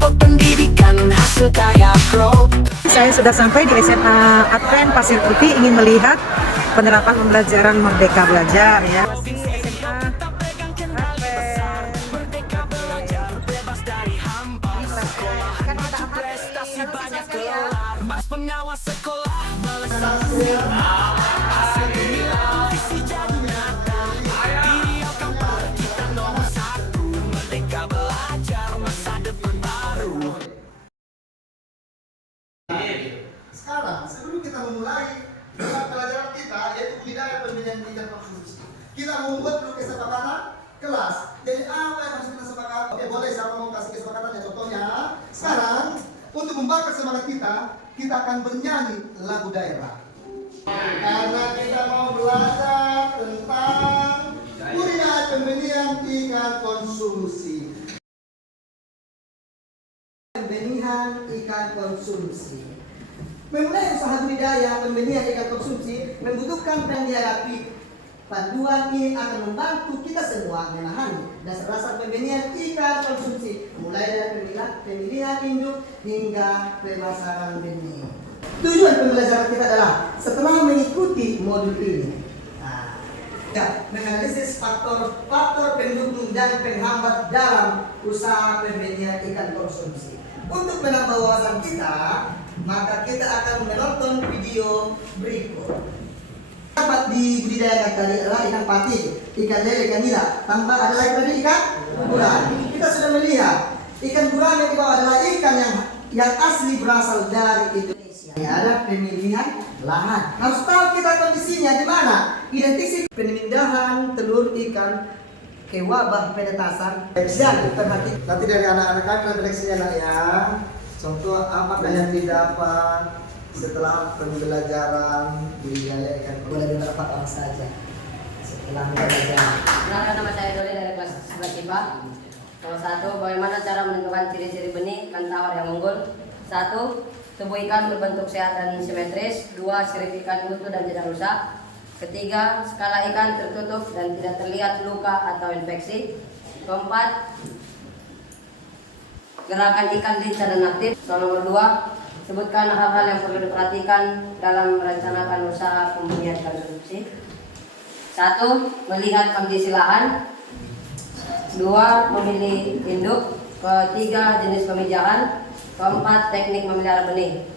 pendidikan hasil karya pro. Saya sudah sampai di SMA Advent Pasir Putih, ingin melihat penerapan pembelajaran Merdeka Belajar ya. Pengawas sekolah Merdeka Belajar, masa depan baru. Sekarang, sebelum kita memulai dengan pelajaran kita, yaitu budidaya pembinaan ikan konsumsi, kita membuat dulu kesepakatan kelas. Jadi apa yang harus kita sepakati? Oke, boleh siapa mau kasih kesepakatannya? Contohnya, sekarang untuk membakar semangat kita akan bernyanyi lagu daerah. Karena kita mau belajar tentang budidaya pembinaan ikan konsumsi. Pembenihan ikan konsumsi. Memulai usaha budidaya pembenihan ikan konsumsi membutuhkan dan dihadapi. Panduan ini akan membantu kita semua memahami dasar-dasar pembenihan ikan konsumsi, mulai dari pemilihan induk hingga pemasaran benih. Tujuan pembelajaran kita adalah setelah mengikuti modul ini, menganalisis faktor pendukung dan penghambat dalam usaha pembenihan ikan konsumsi. Untuk menambah wawasan kita, maka kita akan menonton video berikut. Dapat di budidaya tadi adalah ikan patin, ikan lele, ikan nila. Tambah ada lagi tadi ikan gurame. Kita sudah melihat ikan gurame di bawah adalah ikan yang asli berasal dari Indonesia. Ya, ada pemilihan lahan. Harus tahu kita kondisinya di mana. Identifikasi pemindahan telur ikan ke wabah penetasan. Dan perhati. Nanti dari anak-anak kami refleksinya lah ya. Contoh apakah yang didapat setelah pembelajaran budidaya ikan? Boleh beberapa orang saja setelah belajar. Kenalkan, nama saya Doli dari kelas 11 IPA. Nomor 1, bagaimana cara menentukan ciri-ciri benih ikan tawar yang unggul? 1. Tubuh ikan berbentuk sehat dan simetris. 2. Sirip ikan utuh dan tidak rusak. 3. Skala ikan tertutup dan tidak terlihat luka atau infeksi. 4. Gerakan ikan lincah dan aktif. Nomor 2. Sebutkan hal-hal yang perlu diperhatikan dalam merencanakan usaha pembenihan ikan konsumsi. 1. Melihat kondisi lahan. 2. Memilih induk. 3. Jenis pemijahan. 4. Teknik memelihara benih.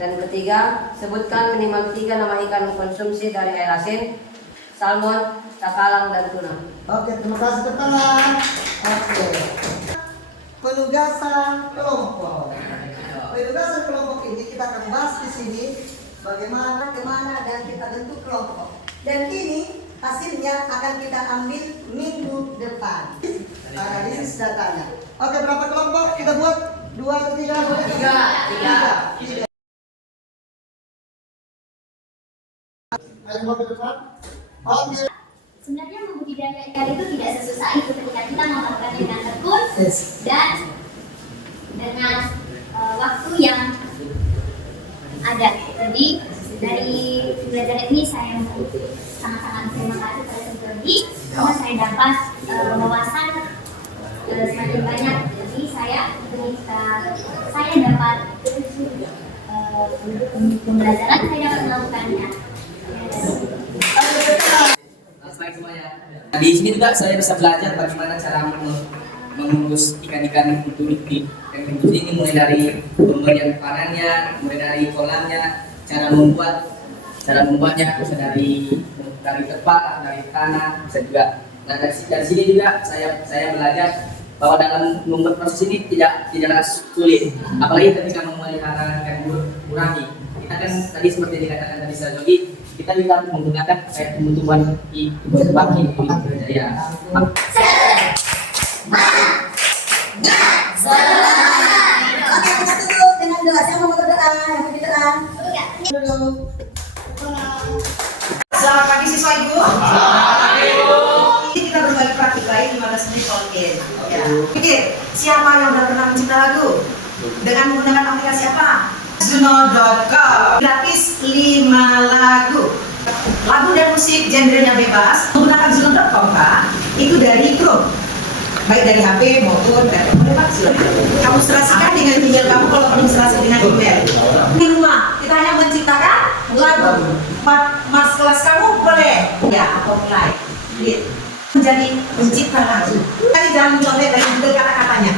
Dan 3. Sebutkan minimal 3 nama ikan konsumsi dari air asin, salmon, cakalang, dan tuna. Oke, terima kasih teman-teman. Oke. Penugasan kelompok. Penugasan kelompok ini kita akan bahas di sini bagaimana, kemana, dan kita bentuk kelompok. Dan ini hasilnya akan kita ambil minggu depan. Analisis datanya. Oke, berapa kelompok kita buat? 2 atau 3? Boleh? 3. Ayo mau ke depan. Oke. Sebenarnya membudidaya ikan itu tidak sesusah itu ketika kita melakukan dengan tekun dan dengan waktu yang ada. Jadi dari belajar ini saya sangat-sangat terima kasih pada Sintodi karena saya dapat wawasan semakin banyak. Jadi saya dapat pembelajaran, saya dapat melakukannya. Selamat semuanya. Di sini juga saya bisa belajar bagaimana cara mengurus ikan-ikan untuk ini, mulai dari pemberian panannya, mulai dari kolamnya, cara membuatnya bisa dari tempat, dari tanah, bisa juga. Nah, dari sini juga saya belajar bahwa dalam membuat proses ini tidaklah sulit, apalagi ketika memelihara ikan gurame. Kita kan tadi seperti dikatakan tadi Jogi, kita bisa menggunakan kayak pembentukan baki budidaya. Oke, kita tutup dengan doa. Siapa mau berdoa? Yang mau berdoa? Selamat pagi siswa Ibu. Selamat pagi Ibu. Kita berbagi praktik baik 15 menit konten. Ya. Pikir, siapa yang sudah pernah mencipta lagu? Dengan menggunakan aplikasi apa? Zuno.com. Gratis 5 lagu. Lagu dan musik genrenya bebas. Menggunakan Zuno.com Kak, itu dari Chrome. Baik dari HP maupun dari silakan. Kamu ilustrasikan dengan email kamu kalau ilustrasi dengan email. Di rumah kita hanya menciptakan lagu. Mas kelas kamu boleh ya atau mulai menjadi pencipta lagu. Tadi jangan mencontek dari Google kata-katanya.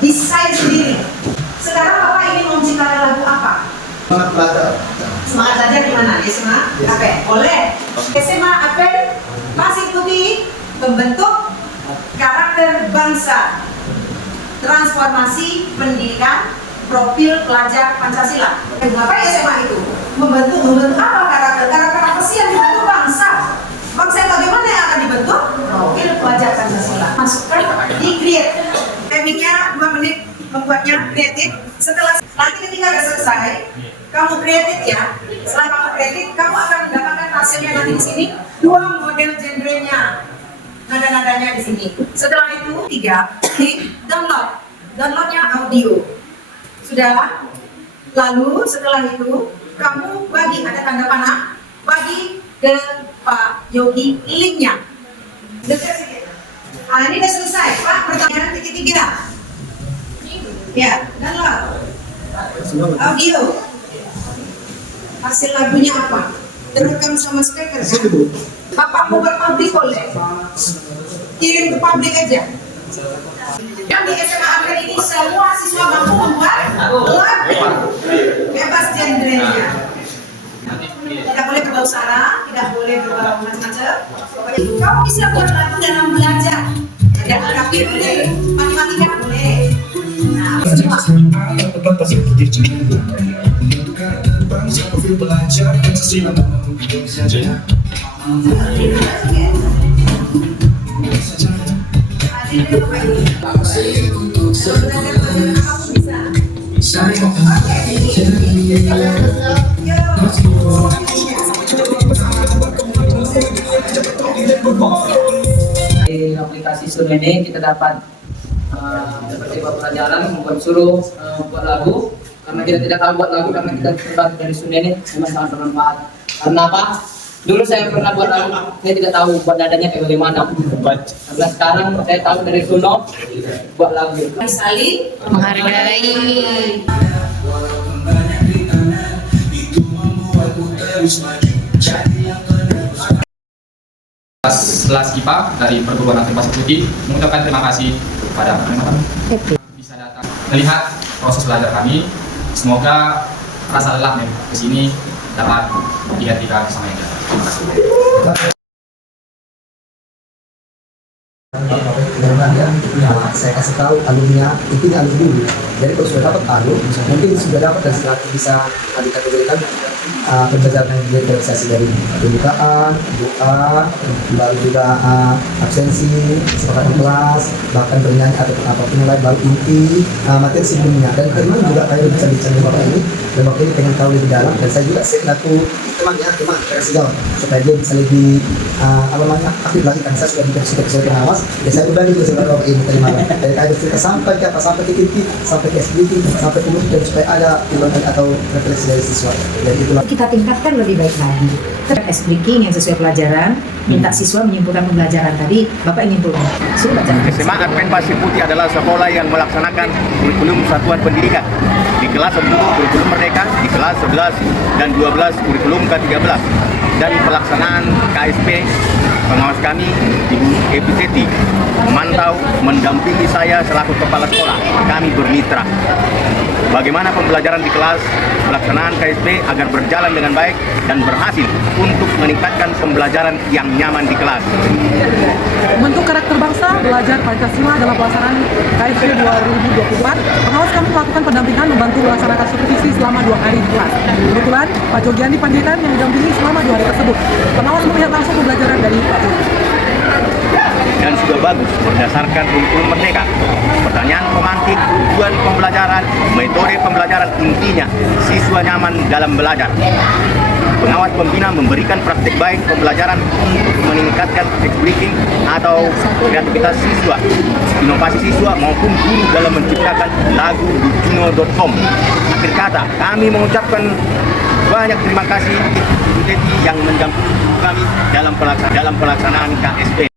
Desain sendiri. Sekarang Bapak ingin menciptakan lagu apa? Semangat belajar di mana? SMA apa? Boleh. SMA apa? Pasir Putih membentuk karakter bangsa. Transformasi pendidikan profil pelajar Pancasila. Bapak SMA itu membentuk apa karakter apa sih yang dibentuk bangsa? Bangsa yang bagaimana yang akan dibentuk? Profil pelajar Pancasila. Masukkan di create. Timingnya 2 menit membuatnya kreatif. Setelah nanti ketika sudah selesai, kamu kreatif ya. Setelah kamu kreatif, kamu akan mendapatkan hasilnya nanti di sini 2 model genrenya. Nada-nadanya di sini. Setelah itu 3, klik download. Downloadnya audio. Sudah. Lalu setelah itu kamu bagi ada tanda panah, bagi ke Pak Yogi linknya. Dekat sedikit. Nah, ini sudah selesai. Pak, pertanyaan ketiga. Ya, download. Audio. Hasil lagunya apa? Terekam sama speaker. Bapak mau berpabrik boleh. Kirim ke pabrik aja. Yang di SMA Apel ini semua siswa mampu membuat lagu. Bebas genrenya. Tidak boleh berbau sara, tidak boleh berbau macam-macam. Pokoknya kamu bisa buat lagu dalam belajar. Geografi boleh, matematika boleh. Nah, semua. Di aplikasi Sunene kita dapat seperti pelajaran membuat suruh buat lagu. Karena kita tidak tahu buat lagu, karena kita terbantu dari Sunene, memang sangat bermanfaat. Karena apa? Dulu saya pernah buat lagu, saya tidak tahu buat nadanya kayak bagaimana. Karena sekarang saya tahu dari Suno buat lagu. Saling Menghargai. Kelas IPA dari Perguruan Tinggi Pasir Putih mengucapkan terima kasih kepada teman-teman bisa datang melihat proses belajar kami. Semoga rasa lelah ke sini dapat digantikan sama yang datang. Terima kasih. Saya kasih tahu alumnya, intinya alum dulu. Jadi kalau sudah dapat alum, mungkin sudah dapat dan setelah bisa dikategorikan pembelajaran yang direalisasi dari pembukaan, doa, lalu juga absensi, kesepakatan kelas, bahkan bernyanyi atau apapun yang lain, baru inti materi sebelumnya. Dan kedua juga kayak bisa bicara dengan bapak ini, dan bapak ini pengen tahu lebih dalam. Dan saya juga laku teman kasih jawab supaya dia bisa lebih aktif lagi. Karena saya sudah dikasih sebagai pengawas, ya saya udah juga sebenarnya bapak ini terima dari kayak cerita sampai ke apa, sampai ke inti, sampai ke SBT, sampai ke dan supaya ada pilihan atau refleksi dari siswa. Dan itulah kita tingkatkan lebih baik lagi. Tes breaking yang sesuai pelajaran, minta siswa menyimpulkan pembelajaran tadi. Bapak ingin pulang. Suruh baca. SMA Advent Pasir Putih adalah sekolah yang melaksanakan kurikulum satuan pendidikan. Di kelas 10 kurikulum merdeka, di kelas 11 dan 12 kurikulum ke-13. Dan pelaksanaan KSP, pengawas kami Ibu Epiteti memantau, mendampingi saya selaku kepala sekolah. Kami bermitra. Bagaimana pembelajaran di kelas, pelaksanaan KSP agar berjalan dengan baik dan berhasil untuk meningkatkan pembelajaran yang nyaman di kelas. Bentuk karakter bangsa, belajar Pancasila dalam pelaksanaan KSP 2024. Pengawas kami melakukan pendampingan membantu melaksanakan supervisi selama 2 hari di kelas. Kebetulan Pak Jogiani Panjaitan yang mendampingi selama 2 hari tersebut. Pengawas melihat langsung pembelajaran dari Pak Jogi. Dan sudah bagus berdasarkan kurikulum merdeka. Pertanyaan pemantik, tujuan pembelajaran, metode pembelajaran, intinya siswa nyaman dalam belajar. Pengawas pembina memberikan praktik baik pembelajaran untuk meningkatkan breaking atau kreativitas siswa, inovasi siswa maupun guru dalam menciptakan lagu di juno.com. Akhir kata, kami mengucapkan banyak terima kasih yang mendampingi kami dalam pelaksanaan KSP.